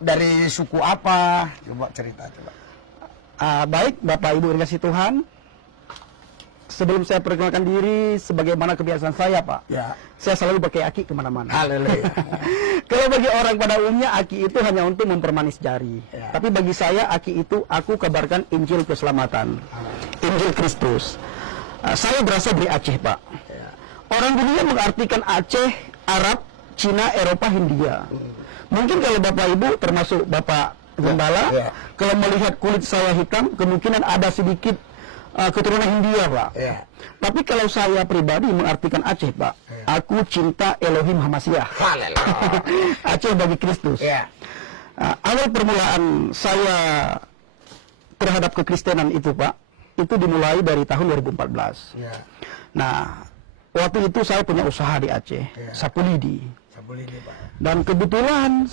dari suku apa? Coba cerita coba. Baik, Bapak Ibu yang kasih Tuhan. Sebelum saya perkenalkan diri, sebagaimana kebiasaan saya, Pak, Ya. saya selalu pakai aki kemana-mana. Haleluya. Kalau bagi orang pada umumnya, aki itu hanya untuk mempermanis jari. Ya. Tapi bagi saya, aki itu aku kabarkan Injil keselamatan, Injil Kristus. Saya berasal dari Aceh, Pak. Ya. Orang dunia mengartikan Aceh, Arab, Cina, Eropa, Hindia. Mungkin kalau Bapak Ibu, termasuk Bapak Gembala, Ya. kalau melihat kulit saya hitam, kemungkinan ada sedikit keturunan Hindia, Pak. Ya. Tapi kalau saya pribadi mengartikan Aceh, Pak, aku cinta Elohim Hamasiah. Haleluya. Aceh bagi Kristus. Ya. Awal permulaan saya terhadap kekristenan itu, Pak, itu dimulai dari tahun 2014. Ya. Nah, waktu itu saya punya usaha di Aceh, sapu lidi. Sabu lidi, Pak. Dan kebetulan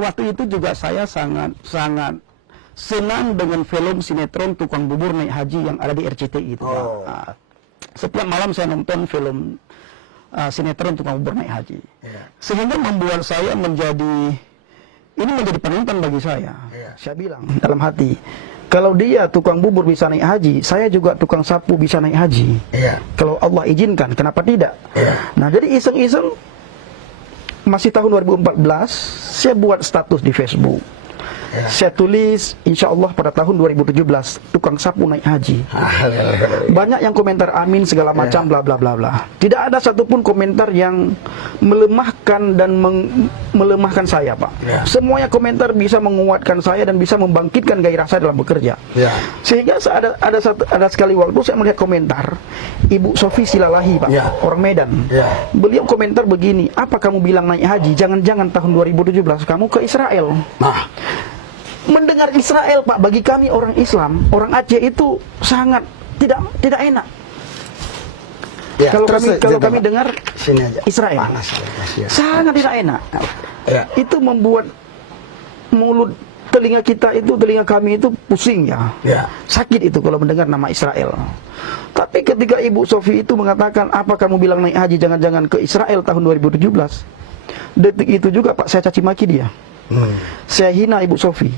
waktu itu juga saya sangat senang dengan film sinetron Tukang Bubur Naik Haji yang ada di RCTI itu, Pak. Oh. Setiap malam saya nonton film sinetron Tukang Bubur Naik Haji. Ya. Sehingga membuat saya menjadi penonton bagi saya. Ya. Saya bilang dalam hati, kalau dia tukang bubur bisa naik haji, saya juga tukang sapu bisa naik haji. Iya. Kalau Allah izinkan, kenapa tidak? Iya. Nah, jadi iseng-iseng masih tahun 2014 saya buat status di Facebook. Ya. Saya tulis, insya Allah pada tahun 2017 tukang sapu naik haji. Haleluya. Banyak yang komentar amin segala macam bla bla bla bla. Tidak ada satupun komentar yang melemahkan dan melemahkan saya, Pak. Ya. Semuanya komentar bisa menguatkan saya dan bisa membangkitkan gairah saya dalam bekerja. Ya. Sehingga ada sekali waktu saya melihat komentar Ibu Sofi Silalahi, Pak, Ya. orang Medan. Ya. Beliau komentar begini, apa kamu bilang naik haji? Jangan-jangan tahun 2017 kamu ke Israel. Nah, Mendengar Israel, Pak, bagi kami orang Islam, orang Aceh itu sangat tidak enak. ya, Kalau terus kami cerita, Pak. dengar Sini aja. Israel, Panas, ya. sangat tidak enak. Ya. Itu membuat telinga kami itu pusing ya. Ya. Sakit itu kalau mendengar nama Israel. Tapi ketika Ibu Sofi itu mengatakan, apa kamu bilang naik haji jangan-jangan ke Israel tahun 2017, detik itu juga, Pak, saya caci maki dia. Saya hina Ibu Sofi.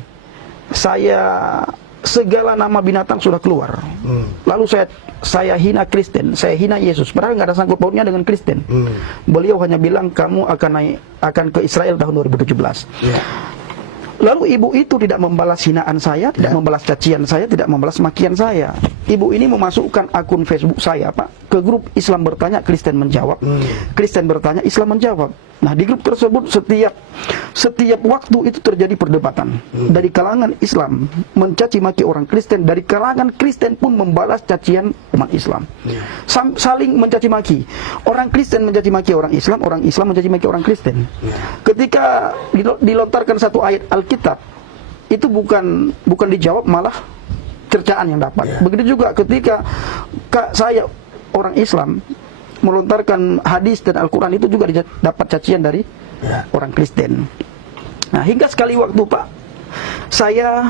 Segala nama binatang sudah keluar. Lalu saya hina Kristen, saya hina Yesus. Padahal nggak ada sangkut pautnya dengan Kristen. Beliau hanya bilang kamu akan ke Israel tahun 2017. Ya. Lalu ibu itu tidak membalas hinaan saya, tidak membalas cacian saya, tidak membalas makian saya. Ibu ini memasukkan akun Facebook saya, Pak, ke grup Islam bertanya, Kristen menjawab. Kristen bertanya, Islam menjawab. Nah, di grup tersebut setiap waktu itu terjadi perdebatan. Dari kalangan Islam mencaci maki orang Kristen, dari kalangan Kristen pun membalas cacian umat Islam. Saling mencaci maki. Orang Kristen mencaci maki orang Islam mencaci maki orang Kristen. Ketika dilontarkan satu ayat Alkitab, itu bukan dijawab, malah cercaan yang dapat. Begitu juga ketika saya orang Islam melontarkan hadis dan Al-Quran, itu juga dapat cacian dari orang Kristen. Nah, hingga sekali waktu, Pak, saya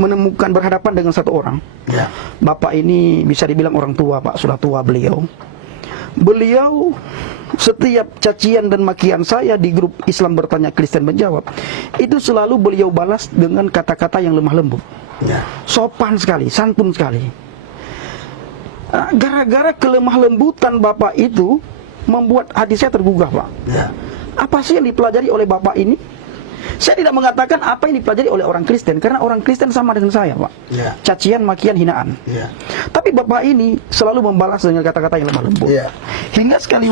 menemukan berhadapan dengan satu orang. Ya. Bapak ini bisa dibilang orang tua, Pak, sudah tua beliau. Beliau setiap cacian dan makian saya di grup Islam bertanya, Kristen menjawab, itu selalu beliau balas dengan kata-kata yang lemah lembut. Ya. Sopan sekali, santun sekali. Gara-gara kelemah lembutan Bapak itu membuat hati saya tergugah, Pak. Ya. Apa sih yang dipelajari oleh Bapak ini? Saya tidak mengatakan apa yang dipelajari oleh orang Kristen, karena orang Kristen sama dengan saya, Pak. Ya. Cacian, makian, hinaan. Ya. Tapi Bapak ini selalu membalas dengan kata-kata yang lemah lembut. Ya. Hingga sekali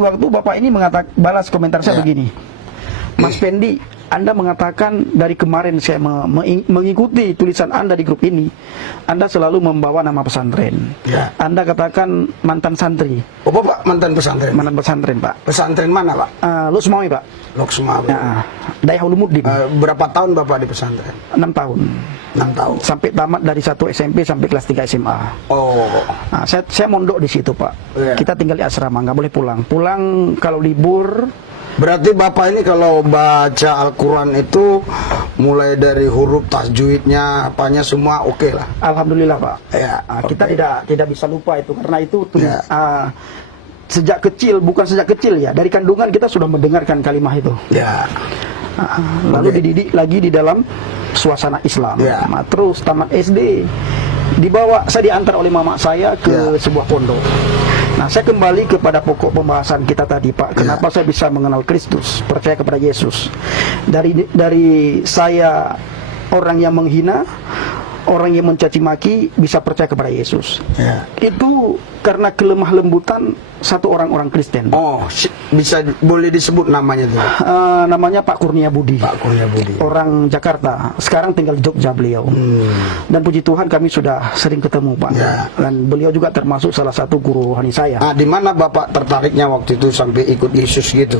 waktu Bapak ini balas komentar saya begini, Mas Pendi, Anda mengatakan dari kemarin saya mengikuti tulisan Anda di grup ini, Anda selalu membawa nama pesantren. Ya. Anda katakan mantan santri. Oh, Bapak mantan pesantren. Mantan pesantren, Pak. Pesantren mana, Pak? Lusmawi, Pak. Loksmawi. Ya, Daya Ulumuddin. Berapa tahun Bapak di pesantren? 6 tahun. 6 tahun. Sampai tamat dari 1 SMP sampai kelas 3 SMA. Oh. Nah, saya mondok di situ, Pak. Ya. Kita tinggal di asrama, nggak boleh pulang. Pulang kalau libur. Berarti Bapak ini kalau baca Al-Quran itu mulai dari huruf tajwidnya, apanya semua oke lah. Alhamdulillah, Pak. Ya, Kita tidak bisa lupa itu, karena itu Ya. Sejak kecil, bukan sejak kecil ya, dari kandungan kita sudah mendengarkan kalimah itu. Ya. Lalu Oke. dididik lagi di dalam suasana Islam. Ya. Nah, terus tamat SD, saya diantar oleh mama saya ke Ya. sebuah pondok. Nah, saya kembali kepada pokok pembahasan kita tadi, Pak. Kenapa saya bisa mengenal Kristus, percaya kepada Yesus? Dari saya orang yang menghina, orang yang mencaci maki, bisa percaya kepada Yesus. Ya. Itu karena kelemah lembutan satu orang Kristen. Oh, bisa boleh disebut namanya tuh. Namanya Pak Kurnia Budi. Pak Kurnia Budi. Orang Jakarta, sekarang tinggal di Jogja beliau. Dan puji Tuhan kami sudah sering ketemu, Pak. Ya. Dan beliau juga termasuk salah satu guru rohani saya. Nah, di mana Bapak tertariknya waktu itu sampai ikut Yesus gitu?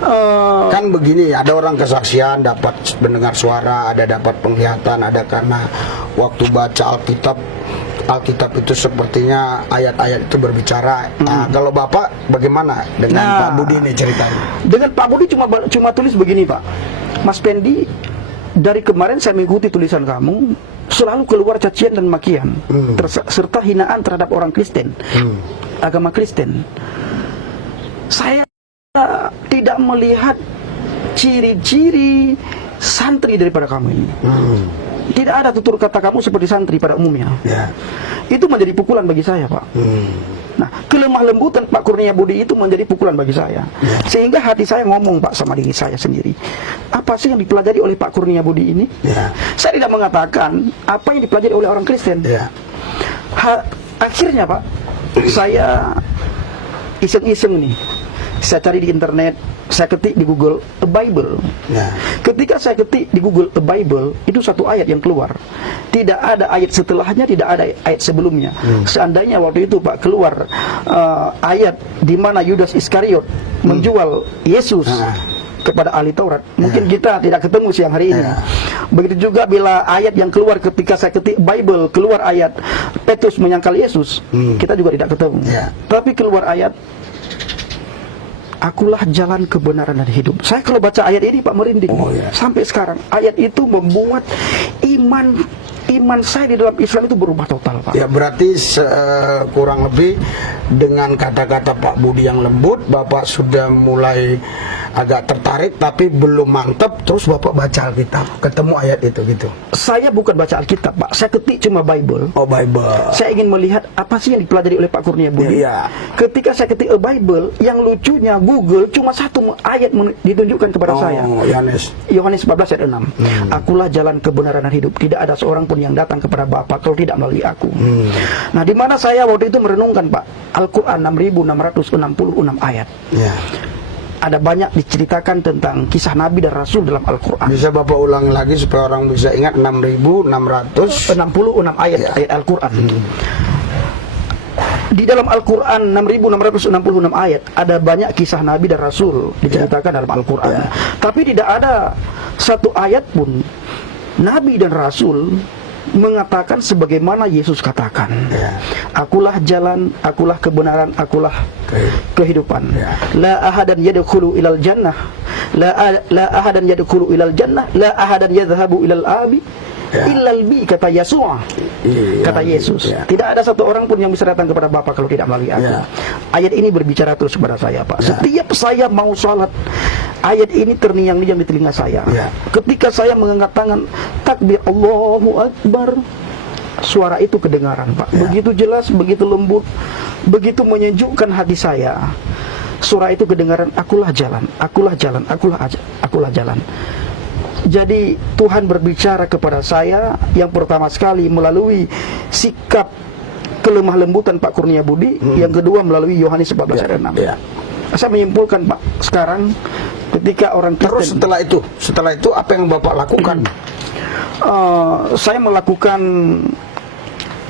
Eh, Kan begini, ada orang kesaksian dapat mendengar suara, ada dapat penglihatan, ada karena waktu baca Alkitab itu sepertinya ayat-ayat itu berbicara. Nah, kalau Bapak bagaimana dengan Nah. Pak Budi ini ceritanya? Dengan Pak Budi cuma tulis begini, Pak. Mas Pendi, dari kemarin saya mengikuti tulisan kamu, selalu keluar cacian dan makian, serta hinaan terhadap orang Kristen, agama Kristen. Saya tidak melihat ciri-ciri santri daripada kamu ini. Tidak ada tutur kata kamu seperti santri pada umumnya. Ya. Itu menjadi pukulan bagi saya, Pak. Nah, kelemah lembutan Pak Kurnia Budi itu menjadi pukulan bagi saya. Sehingga hati saya ngomong, Pak, sama diri saya sendiri. Apa sih yang dipelajari oleh Pak Kurnia Budi ini? Ya. Saya tidak mengatakan apa yang dipelajari oleh orang Kristen. Ya. Akhirnya, Pak, saya iseng-iseng nih. Saya cari di internet, saya ketik di Google a Bible. Ya. Ketika saya ketik di Google a Bible, itu satu ayat yang keluar. Tidak ada ayat setelahnya, tidak ada ayat sebelumnya. Seandainya waktu itu, Pak, keluar ayat di mana Yudas Iskariot menjual Yesus kepada ahli Taurat, mungkin kita tidak ketemu siang hari ini. Begitu juga bila ayat yang keluar ketika saya ketik Bible, keluar ayat Petrus menyangkal Yesus, kita juga tidak ketemu. Tapi keluar ayat, akulah jalan kebenaran dan hidup. Saya kalau baca ayat ini, Pak, merinding. Sampai sekarang ayat itu membuat iman saya di dalam Islam itu berubah total, Pak. Ya, berarti kurang lebih dengan kata-kata Pak Budi yang lembut, Bapak sudah mulai agak tertarik tapi belum mantap, terus Bapak baca Alkitab, ketemu ayat itu gitu. Saya bukan baca Alkitab, Pak. Saya ketik cuma Bible. Oh, Bible. Saya ingin melihat apa sih yang dipelajari oleh Pak Kurnia Budi. Iya. Ketika saya ketik a Bible, yang lucunya Google cuma satu ayat ditunjukkan kepada saya. Yohanes 14 ayat 6. Akulah jalan kebenaran dan hidup. Tidak ada seorang pun yang datang kepada Bapa kalau tidak melalui aku. Nah, di mana saya waktu itu merenungkan, Pak, Al-Quran 6666 ayat. Ya. Ada banyak diceritakan tentang kisah Nabi dan Rasul dalam Al-Quran. Bisa Bapak ulangi lagi supaya orang bisa ingat 66 ayat, ayat Al-Quran. Di dalam Al-Quran 6666 ayat ada banyak kisah Nabi dan Rasul diceritakan dalam Al-Quran. Tapi tidak ada satu ayat pun Nabi dan Rasul mengatakan sebagaimana Yesus katakan. Akulah jalan, akulah kebenaran, akulah kehidupan. La ahadan yadkhulu ilal jannah, la ahadan yadkhulu ilal jannah, la ahadan yadhhabu ilal abi illal bi, kata Yesua. Kata Yesus, tidak ada satu orang pun yang bisa datang kepada Bapa kalau tidak melalui aku. Ayat ini berbicara terus kepada saya, Pak. Setiap saya mau sholat, ayat ini terngiang-ngiang di telinga saya. Ketika saya mengangkat tangan, takbir Allahu Akbar, suara itu kedengaran, Pak. Begitu jelas, begitu lembut, begitu menyejukkan hati saya. Suara itu kedengaran, akulah jalan, akulah jalan, akulah jalan. Jadi Tuhan berbicara kepada saya yang pertama sekali melalui sikap kelemah lembutan Pak Kurnia Budi, yang kedua melalui Yohanes 14 ayat 6. Saya menyimpulkan, Pak, sekarang ketika orang Kristen, terus setelah itu apa yang Bapak lakukan? Saya melakukan,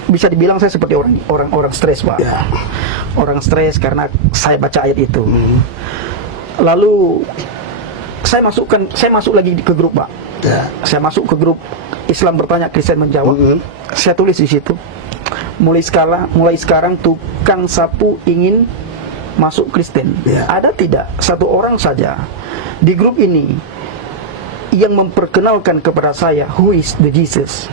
bisa dibilang saya seperti orang stres, Pak. Orang stres karena saya baca ayat itu. Lalu saya masuk lagi ke grup, Pak. Saya masuk ke grup Islam Bertanya, Kristen Menjawab. Saya tulis di situ, mulai sekarang tukang sapu ingin masuk Kristen. Ada tidak satu orang saja di grup ini yang memperkenalkan kepada saya who is the Jesus?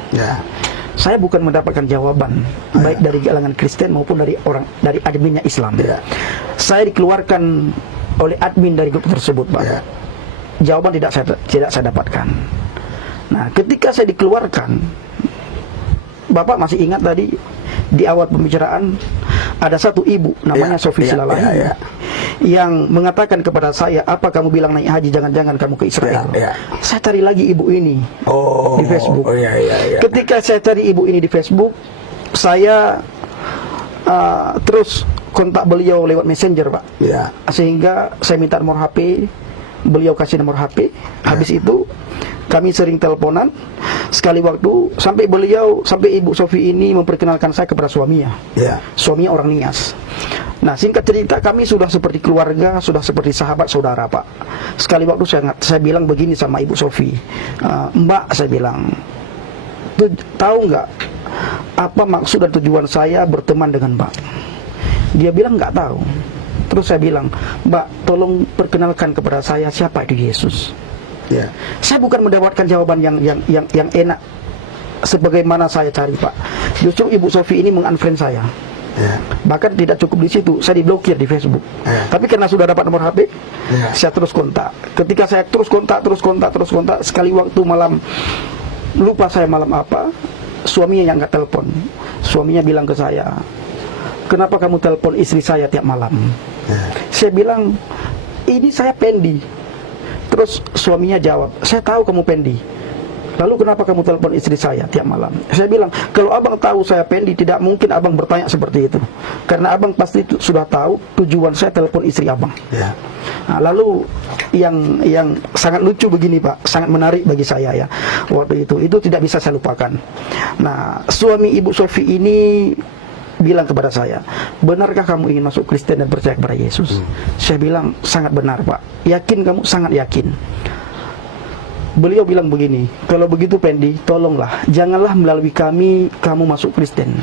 Saya bukan mendapatkan jawaban baik dari kalangan Kristen maupun dari adminnya Islam. Saya dikeluarkan oleh admin dari grup tersebut, Pak. jawaban tidak saya dapatkan. Nah, ketika saya dikeluarkan, Bapak masih ingat tadi di awal pembicaraan ada satu ibu namanya Sofi Silalahi yang mengatakan kepada saya, apa kamu bilang naik haji, jangan-jangan kamu ke Israel. Saya cari lagi ibu ini di Facebook. Ketika saya cari ibu ini di Facebook, saya terus kontak beliau lewat Messenger, Pak. Sehingga saya minta nomor HP, beliau kasih nomor HP. Habis itu kami sering teleponan. Sekali waktu sampai Ibu Sofi ini memperkenalkan saya kepada suaminya. Suaminya orang Nias. Nah, singkat cerita, kami sudah seperti keluarga, sudah seperti sahabat saudara, Pak. Sekali waktu saya bilang begini sama Ibu Sofi, Mbak, saya bilang, tahu nggak apa maksud dan tujuan saya berteman dengan Mbak? Dia bilang nggak tahu. Terus saya bilang, Mbak, tolong perkenalkan kepada saya siapa itu Yesus. Saya bukan mendapatkan jawaban yang enak sebagaimana saya cari, Pak. Justru Ibu Sofi ini mengunfriend saya. Bahkan tidak cukup di situ, saya diblokir di Facebook. Tapi karena sudah dapat nomor HP, saya terus kontak. Ketika saya terus kontak, sekali waktu malam, lupa saya malam apa, suaminya yang nggak telepon. Suaminya bilang ke saya, kenapa kamu telepon istri saya tiap malam? Saya bilang, ini saya Pendi. Terus suaminya jawab, saya tahu kamu Pendi. Lalu kenapa kamu telepon istri saya tiap malam? Saya bilang, kalau abang tahu saya Pendi, tidak mungkin abang bertanya seperti itu. Karena abang pasti sudah tahu tujuan saya telepon istri abang. Nah, lalu yang sangat lucu begini, Pak, sangat menarik bagi saya ya. Waktu itu tidak bisa saya lupakan. Nah, suami Ibu Sofi ini bilang kepada saya, benarkah kamu ingin masuk Kristen dan percaya kepada Yesus? Saya bilang, sangat benar, Pak. Yakin kamu? Sangat yakin. Beliau bilang begini, kalau begitu Pendi, tolonglah, janganlah melalui kami kamu masuk Kristen.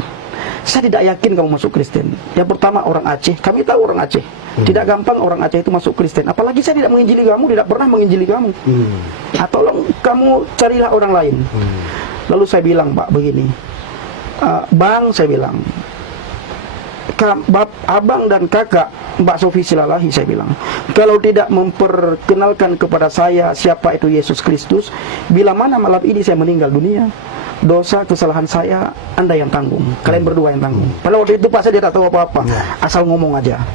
Saya tidak yakin kamu masuk Kristen. Yang pertama, orang Aceh, kami tahu orang Aceh. Tidak gampang orang Aceh itu masuk Kristen. Apalagi saya tidak menginjili kamu, tidak pernah menginjili kamu. Nah, tolong kamu carilah orang lain. Lalu saya bilang, Pak, begini, Bang, saya bilang, abang dan kakak Mbak Sofi Silalahi, saya bilang, kalau tidak memperkenalkan kepada saya siapa itu Yesus Kristus, bila mana malam ini saya meninggal dunia, dosa kesalahan saya Anda yang tanggung, kalian berdua yang tanggung. Pada waktu itu Pak, saya tidak tahu apa-apa, asal ngomong aja.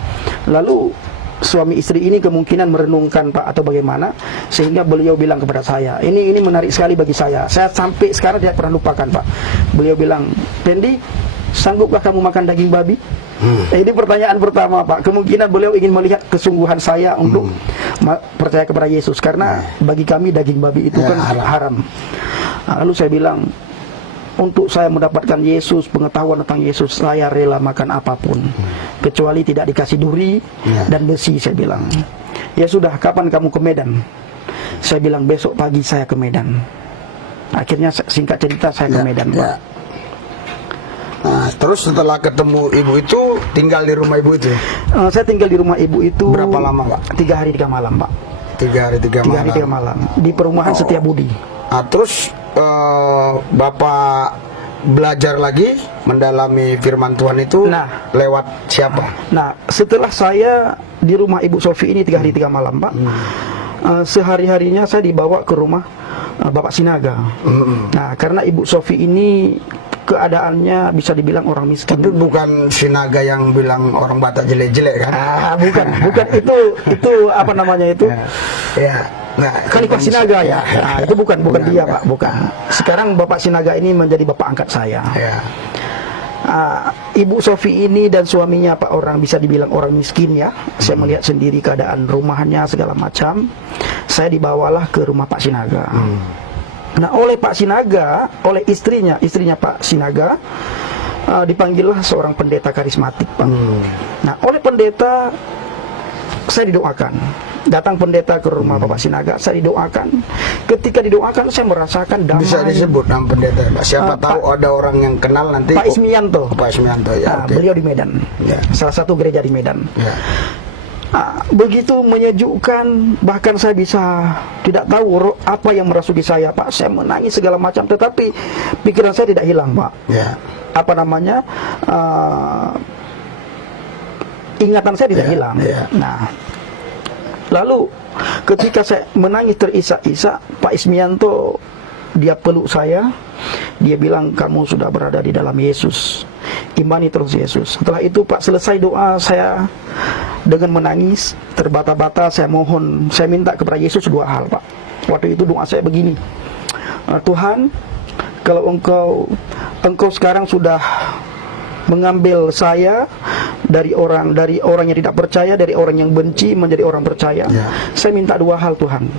Lalu suami istri ini kemungkinan merenungkan, Pak, atau bagaimana, sehingga beliau bilang kepada saya, ini menarik sekali bagi saya sampai sekarang tidak pernah lupakan, Pak. Beliau bilang, Pendi, sanggupkah kamu makan daging babi? Ini pertanyaan pertama, Pak. Kemungkinan beliau ingin melihat kesungguhan saya untuk percaya kepada Yesus, karena bagi kami daging babi itu kan haram. Nah, lalu saya bilang, untuk saya mendapatkan Yesus, pengetahuan tentang Yesus, saya rela makan apapun, kecuali tidak dikasih duri dan besi. Saya bilang, ya sudah, kapan kamu ke Medan? Saya bilang, besok pagi saya ke Medan. Akhirnya singkat cerita saya ke Medan, Pak. Nah, terus setelah ketemu ibu itu, tinggal di rumah ibu itu? Saya tinggal di rumah ibu itu. Berapa lama, Pak? 3 hari 3 malam, Pak. 3 hari 3 malam. 3 hari 3 malam di perumahan Setiabudi. Nah, terus Bapak belajar lagi mendalami firman Tuhan itu lewat siapa? Nah, setelah saya di rumah Ibu Sofi ini 3 hari 3 malam, Pak, sehari-harinya saya dibawa ke rumah Bapak Sinaga. Nah, karena Ibu Sofi ini keadaannya bisa dibilang orang miskin. Tapi bukan Sinaga yang bilang orang Batak jelek-jelek kan? Bukan itu apa namanya itu? Nah, Khalifah Sinaga ya. Nah, itu bukan dia, Pak, bukan. Sekarang Bapak Sinaga ini menjadi bapak angkat saya. Ibu Sofi ini dan suaminya, Pak, orang bisa dibilang orang miskin ya. Saya melihat sendiri keadaan rumahnya segala macam. Saya dibawalah ke rumah Pak Sinaga. Nah, oleh Pak Sinaga, oleh istrinya Pak Sinaga, dipanggillah seorang pendeta karismatik, Pak. Nah, oleh pendeta saya didoakan. Datang pendeta ke rumah Bapak Sinaga, saya didoakan. Ketika didoakan, saya merasakan damai. Bisa disebut nama pendeta, Pak? Siapa tahu ada orang yang kenal nanti. Pak Ismianto. Pak Ismianto, ya. Beliau di Medan, salah satu gereja di Medan. Begitu menyejukkan, bahkan saya bisa tidak tahu apa yang merasuki saya, Pak. Saya menangis segala macam, tetapi pikiran saya tidak hilang, Pak. Apa namanya, ingatan saya tidak hilang. Nah, lalu ketika saya menangis terisak-isak, Pak Ismianto dia peluk saya, dia bilang kamu sudah berada di dalam Yesus, imani terus Yesus. Setelah itu Pak selesai doa saya dengan menangis terbata-bata, saya mohon, saya minta kepada Yesus dua hal Pak. Waktu itu doa saya begini, Tuhan, kalau engkau sekarang sudah mengambil saya dari orang yang tidak percaya, dari orang yang benci menjadi orang percaya, saya minta dua hal Tuhan,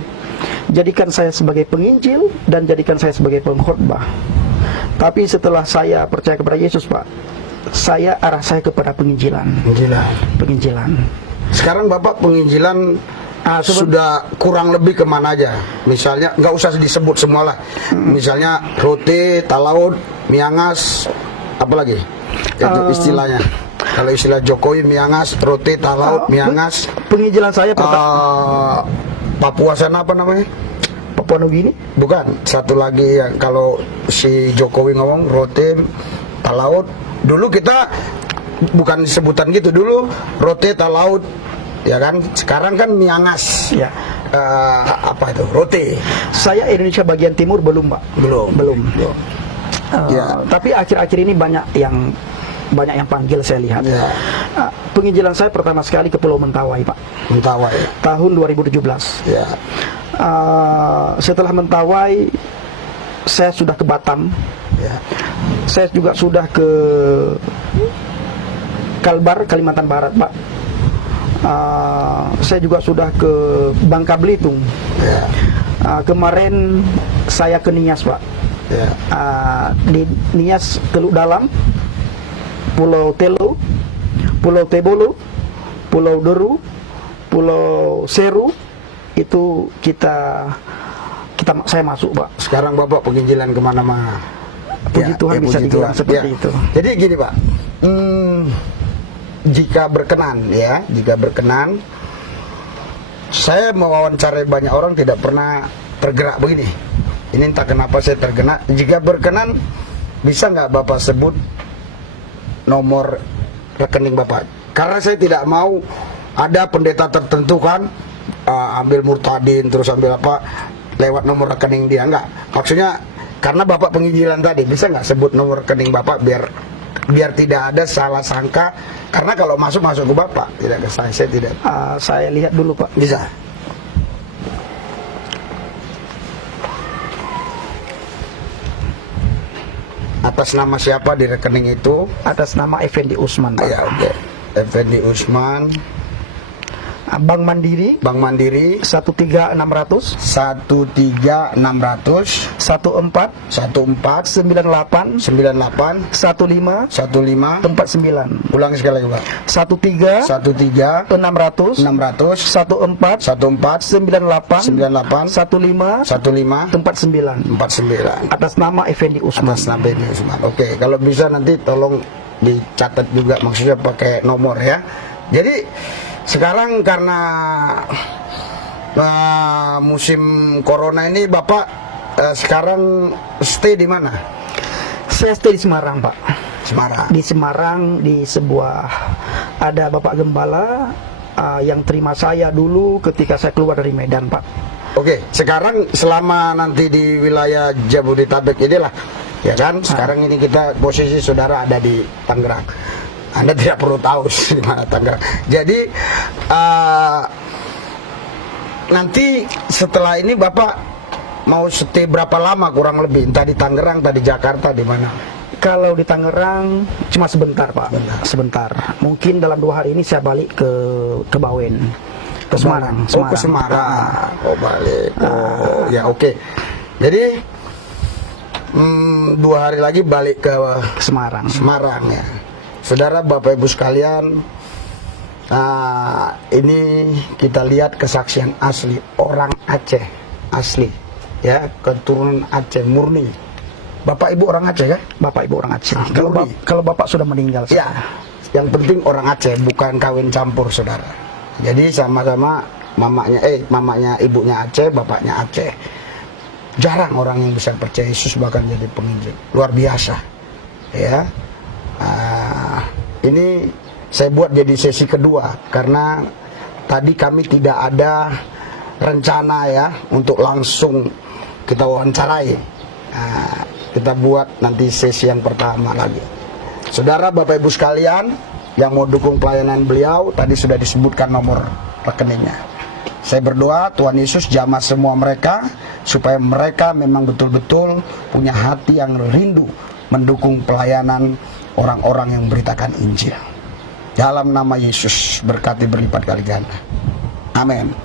jadikan saya sebagai penginjil dan jadikan saya sebagai pengkhotbah. Tapi setelah saya percaya kepada Yesus Pak, arah saya kepada penginjilan. Sekarang Bapak penginjilan sudah kurang lebih kemana aja? Misalnya nggak usah disebut semua lah. Misalnya roti, talaud, miangas, apa lagi? Itu istilahnya. Kalau istilah Jokowi miangas, roti, talaud, miangas. Penginjilan saya pertama Papua sana apa namanya? Papua Nugini? Bukan. Satu lagi yang kalau si Jokowi ngomong roti, talaud. Dulu kita bukan sebutan gitu, dulu roti, talaud, ya kan? Sekarang kan miangas. Ya. Apa itu? Roti. Saya Indonesia bagian timur belum, Pak. Belum. Ya. Tapi akhir-akhir ini banyak yang panggil saya lihat. Ya. Penginjilan saya pertama sekali ke Pulau Mentawai, Pak. Mentawai. Tahun 2017. Ya. Setelah Mentawai, saya sudah ke Batam. Ya. Saya juga sudah ke Kalbar, Kalimantan Barat, Pak. Saya juga sudah ke Bangka Belitung. Ya. Kemarin saya ke Nias, Pak. Ya. Di Nias, Teluk Dalam, Pulau Telo, Pulau Tebolo, Pulau Deru, Pulau Seru, itu saya masuk, Pak. Sekarang Bapak penginjilan kemana-mana. Puji Tuhan bisa dibilang seperti itu. Jadi gini Pak, jika berkenan, saya mewawancarai banyak orang tidak pernah tergerak begini. Ini entah kenapa saya tergerak. Jika berkenan, bisa nggak Bapak sebut nomor rekening Bapak? Karena saya tidak mau ada pendeta tertentu kan ambil murtadin terus ambil apa lewat nomor rekening dia, enggak. Maksudnya karena Bapak penginjilan tadi, bisa nggak sebut nomor rekening Bapak biar tidak ada salah sangka, karena kalau masuk ke Bapak tidak ke saya tidak. Saya lihat dulu Pak. Bisa. Atas nama siapa di rekening itu? Atas nama Effendi Usman, Pak. Ya, oke. Effendi Usman. Bank Mandiri. 13600 14 14 98 98 15 15 49. Ulangi sekali lagi Pak. 13 600 14 98 98 15 49 49. Atas nama Effendi Usman. Atas nama Effendi Usman. Oke, kalau bisa nanti tolong dicatat juga, maksudnya pakai nomor ya. Jadi sekarang karena musim corona ini Bapak sekarang stay di mana? Saya stay di Semarang, Pak. Semarang. Di Semarang, di sebuah ada Bapak Gembala yang terima saya dulu ketika saya keluar dari Medan, Pak. Oke, sekarang selama nanti di wilayah Jabodetabek inilah, ya kan? Sekarang ini kita posisi saudara ada di Tangerang. Anda tidak perlu tahu di mana Tangerang. Jadi nanti setelah ini Bapak mau stay berapa lama kurang lebih? Entah di Tangerang, entah di Jakarta, di mana? Kalau di Tangerang cuma sebentar, Pak. Sebentar. Mungkin dalam 2 hari ini saya balik ke Bawen, ke Semarang. Oh, ke Semarang. Oh, balik. Oh, ya oke. Jadi 2 hari lagi balik ke Semarang. Semarang ya. Saudara, Bapak Ibu sekalian, ini kita lihat kesaksian asli orang Aceh, asli, ya, keturunan Aceh murni. Bapak Ibu orang Aceh kan? Bapak Ibu orang Aceh. Murni. Kalau Bapak sudah meninggal, ya, yang penting orang Aceh, bukan kawin campur, saudara. Jadi sama-sama mamanya ibunya Aceh, bapaknya Aceh. Jarang orang yang bisa percaya Yesus bahkan jadi penginjil, luar biasa, ya. Ini saya buat jadi sesi kedua karena tadi kami tidak ada rencana ya untuk langsung kita wawancarai. Nah, kita buat nanti sesi yang pertama lagi. Saudara, Bapak Ibu sekalian yang mau dukung pelayanan beliau, tadi sudah disebutkan nomor rekeningnya. Saya berdoa Tuhan Yesus jamah semua mereka, supaya mereka memang betul-betul punya hati yang rindu mendukung pelayanan orang-orang yang memberitakan Injil. Dalam nama Yesus berkati berlipat kali ganda. Amin.